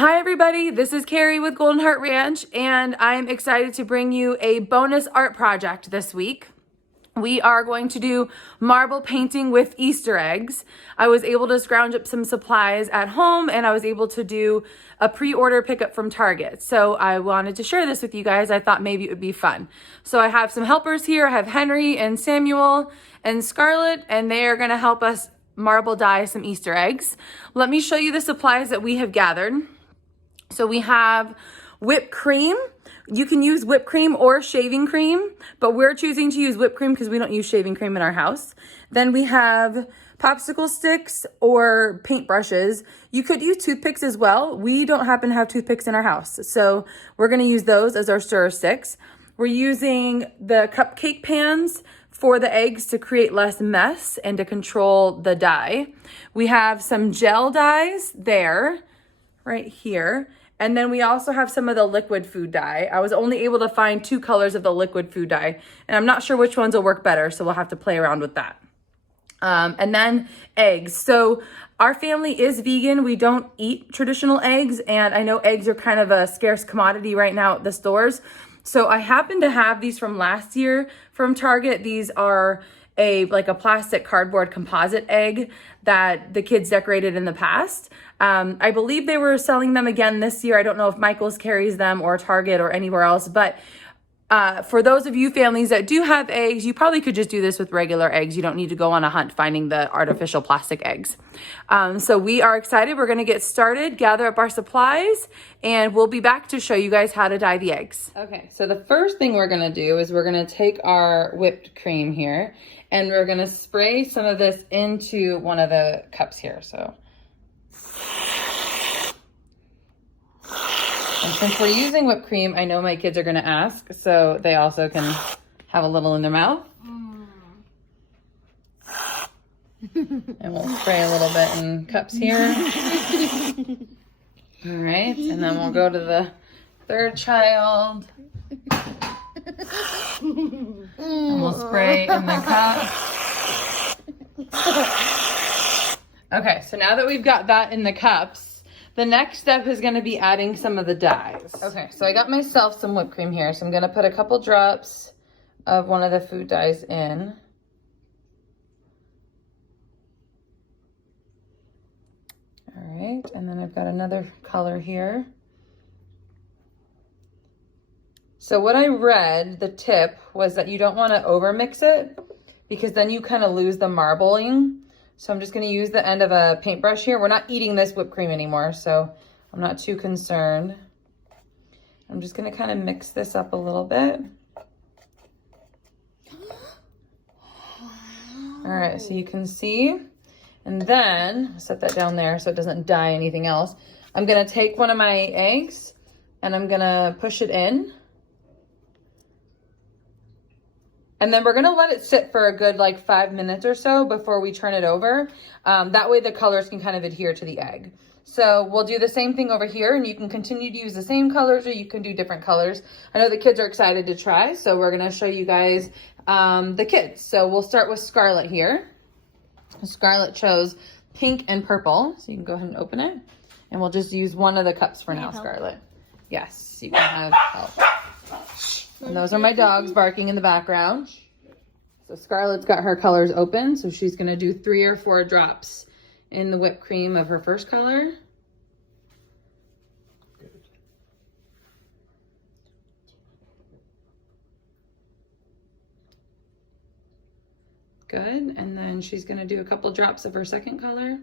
Hi everybody, this is Keri with Golden Heart Ranch, and I'm excited to bring you a bonus art project this week. We are going to do marble painting with Easter eggs. I was able to scrounge up some supplies at home, and I was able to do a pre-order pickup from Target. So I wanted to share this with you guys. I thought maybe it would be fun. So I have some helpers here. I have Henry and Samuel and Scarlett, and they are gonna help us marble dye some Easter eggs. Let me show you the supplies that we have gathered. So we have whipped cream. You can use whipped cream or shaving cream, but we're choosing to use whipped cream because we don't use shaving cream in our house. Then we have popsicle sticks or paintbrushes. You could use toothpicks as well. We don't happen to have toothpicks in our house, so we're gonna use those as our stir sticks. We're using the cupcake pans for the eggs to create less mess and to control the dye. We have some gel dyes there, right here. And then we also have some of the liquid food dye. I was only able to find 2 colors of the liquid food dye, and I'm not sure which ones will work better, so we'll have to play around with that. And then eggs. So our family is vegan. We don't eat traditional eggs, and I know eggs are kind of a scarce commodity right now at the stores. So I happen to have these from last year from Target. These are like a plastic cardboard composite egg that the kids decorated in the past. I believe they were selling them again this year. I don't know if Michael's carries them or Target or anywhere else, but for those of you families that do have eggs, you probably could just do this with regular eggs. You don't need to go on a hunt finding the artificial plastic eggs. So we are excited. We're gonna get started, gather up our supplies, and we'll be back to show you guys how to dye the eggs. Okay, so the first thing we're gonna do is we're gonna take our whipped cream here, and we're gonna spray some of this into one of the cups here, so. And since we're using whipped cream, I know my kids are gonna ask, so they also can have a little in their mouth. And we'll spray a little bit in cups here. All right, and then we'll go to the third child. And we'll spray in the cup. Okay, so now that we've got that in the cups, the next step is going to be adding some of the dyes. Okay, so I got myself some whipped cream here, so I'm going to put a couple drops of one of the food dyes in. All right, and then I've got another color here. So what I read, the tip, was that you don't want to over mix it because then you kind of lose the marbling. So I'm just going to use the end of a paintbrush here. We're not eating this whipped cream anymore, so I'm not too concerned. I'm just going to kind of mix this up a little bit. All right, so you can see. And then, I'll set that down there so it doesn't dye anything else. I'm going to take one of my eggs and I'm going to push it in. And then we're gonna let it sit for a good like 5 minutes or so before we turn it over. That way the colors can kind of adhere to the egg. So we'll do the same thing over here, and you can continue to use the same colors or you can do different colors. I know the kids are excited to try, so we're gonna show you guys the kids. So we'll start with Scarlett here. Scarlett chose pink and purple, so you can go ahead and open it. And we'll just use one of the cups for now, Scarlett. Yes, you can have help. And those are my dogs barking in the background. So Scarlett's got her colors open, so she's gonna do 3 or 4 drops in the whipped cream of her first color. Good, and then she's gonna do a couple drops of her second color.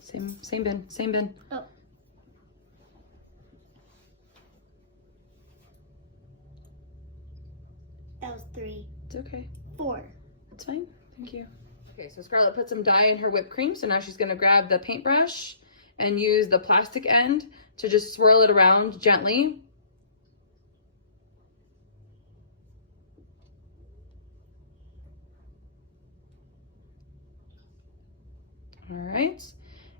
Same bin. Oh. That was 3. It's okay. 4. That's fine. Thank you. Okay, so Scarlett put some dye in her whipped cream, so now she's gonna grab the paintbrush and use the plastic end to just swirl it around gently. All right,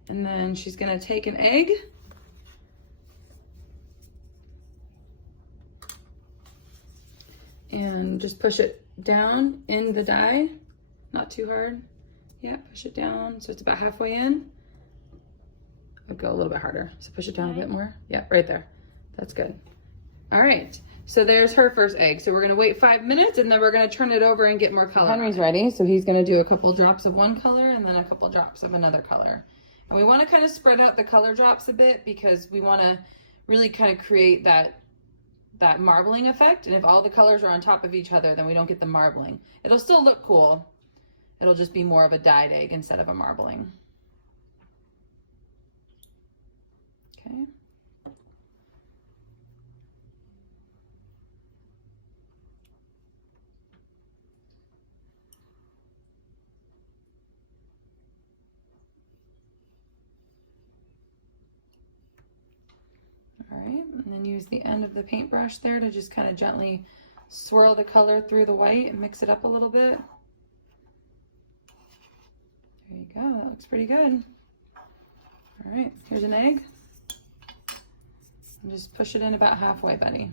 and then she's gonna take an egg and just push it down in the dye, not too hard, Yeah, push it down so it's about halfway in. I'll go a little bit harder. So push it down a bit more. Yeah, right there. That's good. All right. So there's her first egg. So we're gonna wait 5 minutes and then we're gonna turn it over and get more color. Henry's ready. So he's gonna do a couple drops of one color and then a couple drops of another color. And we wanna kind of spread out the color drops a bit because we wanna really kind of create that marbling effect. And if all the colors are on top of each other, then we don't get the marbling. It'll still look cool. It'll just be more of a dyed egg instead of a marbling. Okay. All right, and then use the end of the paintbrush there to just kind of gently swirl the color through the white and mix it up a little bit. There you go, that looks pretty good. All right, here's an egg. And just push it in about halfway, buddy.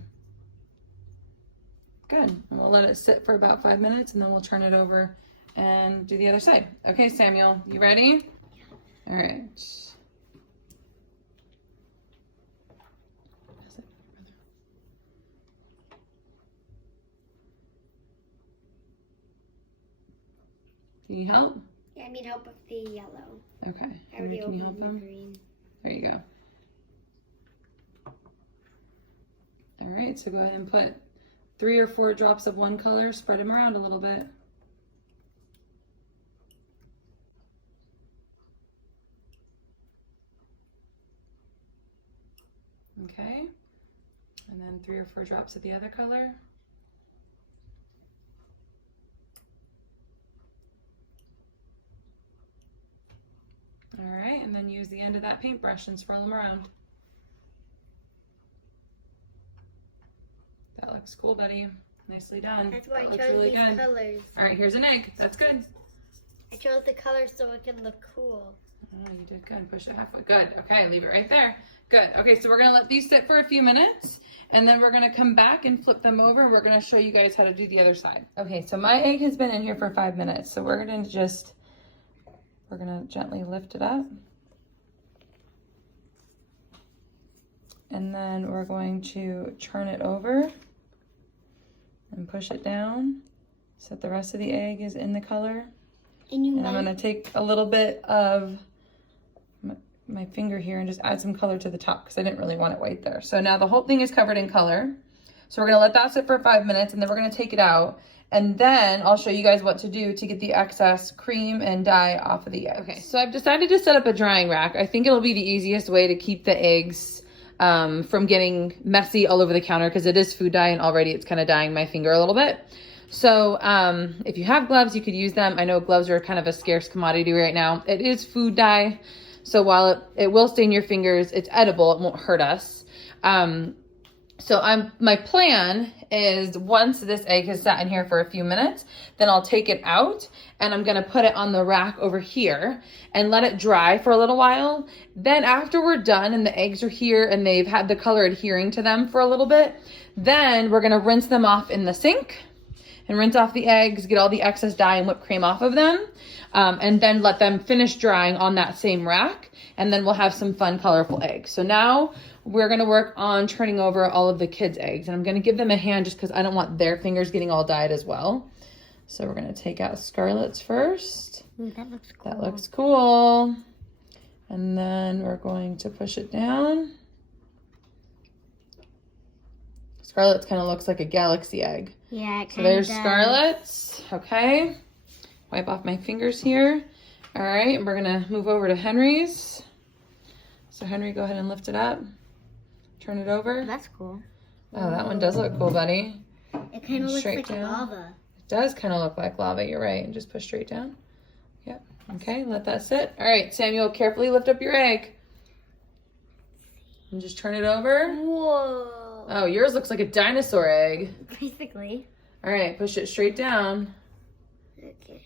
Good, and we'll let it sit for about 5 minutes and then we'll turn it over and do the other side. Okay, Samuel, you ready? All right. Do you need help? Yeah, I need help with the yellow. Okay. I already Can you help opened him? the green. There you go. All right, so go ahead and put 3 or 4 drops of one color, spread them around a little bit. Okay, and then 3 or 4 drops of the other color. All right, and then use the end of that paintbrush and swirl them around. That looks cool, buddy. Nicely done. That's why I That chose looks really these good. colors. All right, here's an egg. That's good. I chose the colors so it can look cool. Oh, you did good. Push it halfway. Good. Okay, leave it right there. Good. Okay, so we're gonna let these sit for a few minutes, and then we're gonna come back and flip them over, and we're gonna show you guys how to do the other side. Okay, so my egg has been in here for 5 minutes, so we're gonna gently lift it up. And then we're going to turn it over and push it down so that the rest of the egg is in the color. And I'm gonna take a little bit of my finger here and just add some color to the top because I didn't really want it white there. So now the whole thing is covered in color. So we're gonna let that sit for 5 minutes and then we're gonna take it out. And then I'll show you guys what to do to get the excess cream and dye off of the eggs. Okay, so I've decided to set up a drying rack. I think it'll be the easiest way to keep the eggs from getting messy all over the counter because it is food dye and already it's kind of dyeing my finger a little bit. So if you have gloves, you could use them. I know gloves are kind of a scarce commodity right now. It is food dye, so while it will stain your fingers, it's edible. It won't hurt us. So my plan is once this egg has sat in here for a few minutes, then I'll take it out and I'm gonna put it on the rack over here and let it dry for a little while. Then after we're done and the eggs are here and they've had the color adhering to them for a little bit, then we're gonna rinse them off in the sink and rinse off the eggs, get all the excess dye and whipped cream off of them, and then let them finish drying on that same rack, and then we'll have some fun, colorful eggs. So now we're gonna work on turning over all of the kids' eggs, and I'm gonna give them a hand just because I don't want their fingers getting all dyed as well. So we're gonna take out Scarlett's first. Ooh, that looks cool. That looks cool. And then we're going to push it down. Scarlett's kind of looks like a galaxy egg. Yeah, it So there's Scarlett's. Okay. Wipe off my fingers here. All right, and we're gonna move over to Henry's. So Henry, go ahead and lift it up. Turn it over. That's cool. Oh, that one does look cool, buddy. It kind of looks Straight like down. lava. It does kind of look like lava, you're right. And just push straight down. Yep. Okay, let that sit. All right, Samuel, carefully lift up your egg. And just turn it over. Whoa. Oh, yours looks like a dinosaur egg. Basically. All right, push it straight down. Okay.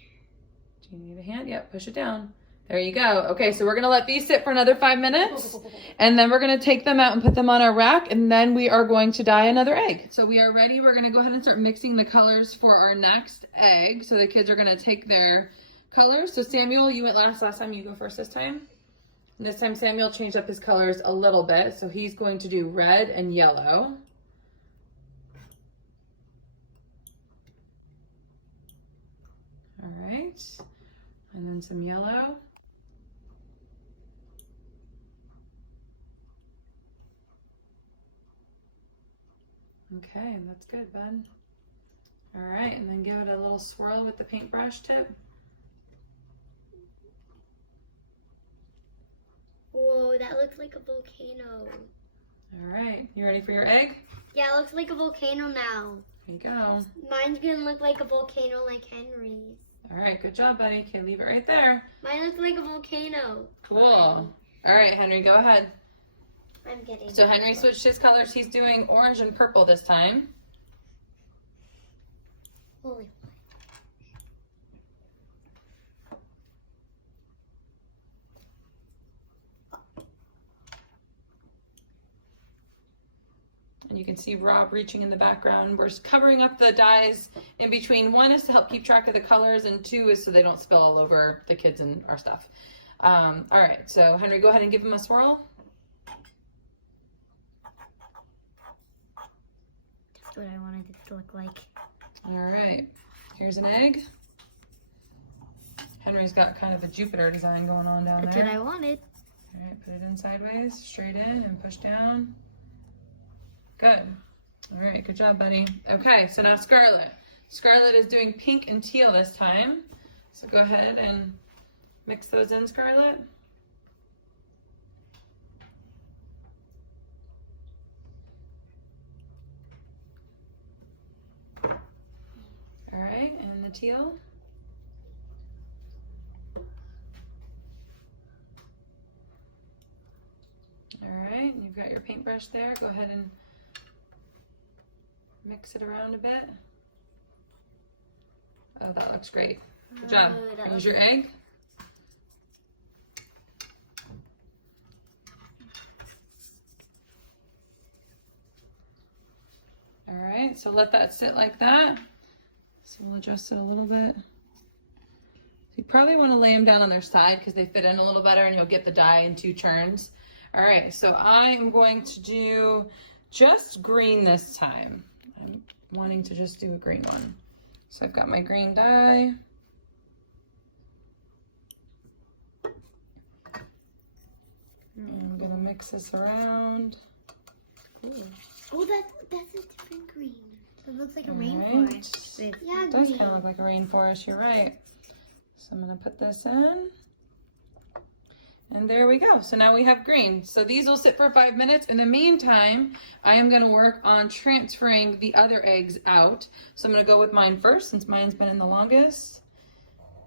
Do you need a hand? Yep, push it down. There you go. Okay, so we're gonna let these sit for another 5 minutes, and then we're gonna take them out and put them on our rack, and then we are going to dye another egg. So we are ready. We're gonna go ahead and start mixing the colors for our next egg. So the kids are gonna take their colors. So Samuel, you went last time, you go first this time. And this time Samuel changed up his colors a little bit. So he's going to do red and yellow. All right. And then some yellow. Okay, that's good, bud. All right, and then give it a little swirl with the paintbrush tip. Whoa, that looks like a volcano. All right, you ready for your egg? Yeah, it looks like a volcano now. There you go. Mine's gonna look like a volcano like Henry's. All right, good job, buddy. Okay, leave it right there. Mine looks like a volcano. Cool. All right, Henry, go ahead. I'm getting So Henry switched his colors. He's doing orange and purple this time. Holy. And you can see Rob reaching in the background. We're covering up the dyes in between. One is to help keep track of the colors, and two is so they don't spill all over the kids and our stuff. All right, so Henry, go ahead and give him a swirl. That's what I wanted it to look like. All right, here's an egg. Henry's got kind of a Jupiter design going on down That's there. what I wanted. All right, put it in sideways, straight in, and push down. Good. All right, good job, buddy. Okay, so now Scarlett. Scarlett is doing pink and teal this time. So go ahead and mix those in, Scarlett. All right, and the teal. All right, you've got your paintbrush there. Go ahead and mix it around a bit. Oh, that looks great. Good job. Use your egg. All right, so let that sit like that. So we'll adjust it a little bit. So you probably want to lay them down on their side because they fit in a little better and you'll get the dye in 2 turns. All right, so I'm going to do just green this time. I'm wanting to just do a green one. So I've got my green dye. I'm gonna mix this around. Ooh. Oh, that's a different green. It looks like a All rainforest. right. Yeah, It does green. kind of look like a rainforest, you're right. So I'm gonna put this in. And there we go. So now we have green. So these will sit for 5 minutes. In the meantime, I am gonna work on transferring the other eggs out. So I'm gonna go with mine first since mine's been in the longest.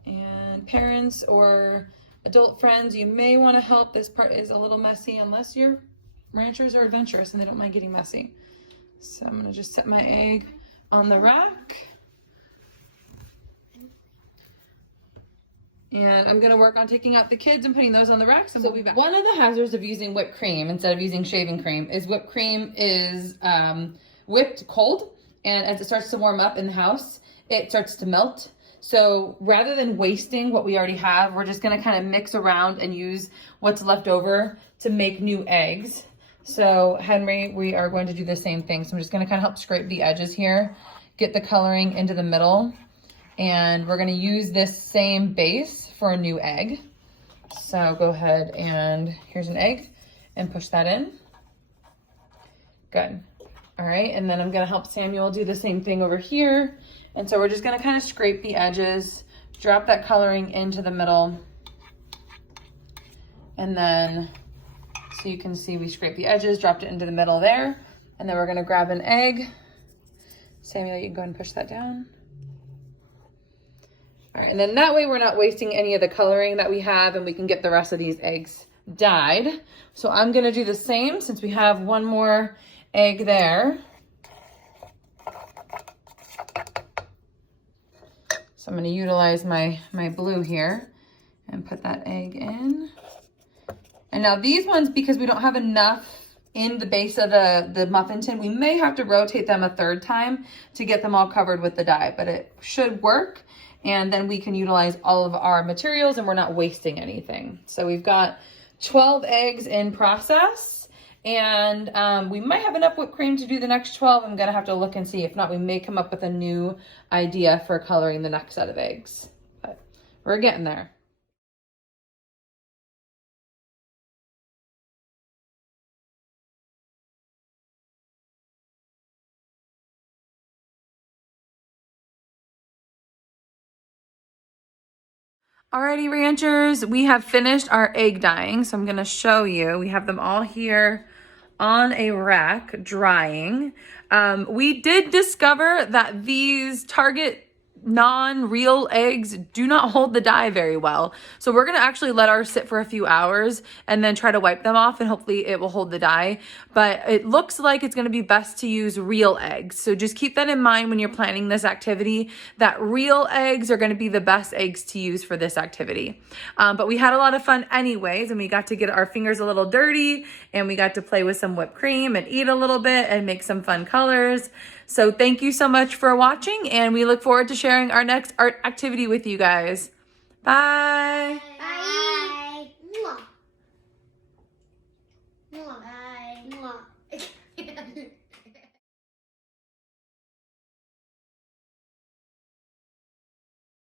And parents or adult friends, you may wanna help. This part is a little messy unless you're ranchers or adventurous and they don't mind getting messy. So I'm gonna just set my egg on the rack. And I'm gonna work on taking out the kids and putting those on the racks, and we'll be back. One of the hazards of using whipped cream instead of using shaving cream is whipped cream is whipped cold, and as it starts to warm up in the house, it starts to melt. So rather than wasting what we already have, we're just gonna kind of mix around and use what's left over to make new eggs. So Henry, we are going to do the same thing. So I'm just gonna kind of help scrape the edges here, get the coloring into the middle. And we're gonna use this same base for a new egg. So go ahead and here's an egg and push that in. Good. All right, and then I'm gonna help Samuel do the same thing over here. And so we're just gonna kind of scrape the edges, drop that coloring into the middle. And then, so you can see we scraped the edges, dropped it into the middle there. And then we're gonna grab an egg. Samuel, you can go ahead and push that down. All right, and then that way we're not wasting any of the coloring that we have and we can get the rest of these eggs dyed. So I'm gonna do the same since we have one more egg there. So I'm gonna utilize my blue here and put that egg in. And now these ones, because we don't have enough in the base of the muffin tin, we may have to rotate them a 3rd time to get them all covered with the dye, but it should work. and then we can utilize all of our materials and we're not wasting anything. So we've got 12 eggs in process, and we might have enough whipped cream to do the next 12. I'm gonna have to look and see. If not, we may come up with a new idea for coloring the next set of eggs, but we're getting there. Alrighty, ranchers, we have finished our egg dyeing, so I'm gonna show you. We have them all here on a rack drying. We did discover that these Target non-real eggs do not hold the dye very well. So we're gonna actually let ours sit for a few hours and then try to wipe them off, and hopefully it will hold the dye. But it looks like it's gonna be best to use real eggs. So just keep that in mind when you're planning this activity, that real eggs are gonna be the best eggs to use for this activity. But we had a lot of fun anyways, and we got to get our fingers a little dirty, and we got to play with some whipped cream and eat a little bit and make some fun colors. So thank you so much for watching, and we look forward to sharing our next art activity with you guys. Bye. Bye. Bye. Mwah. Mwah. Bye. Mwah.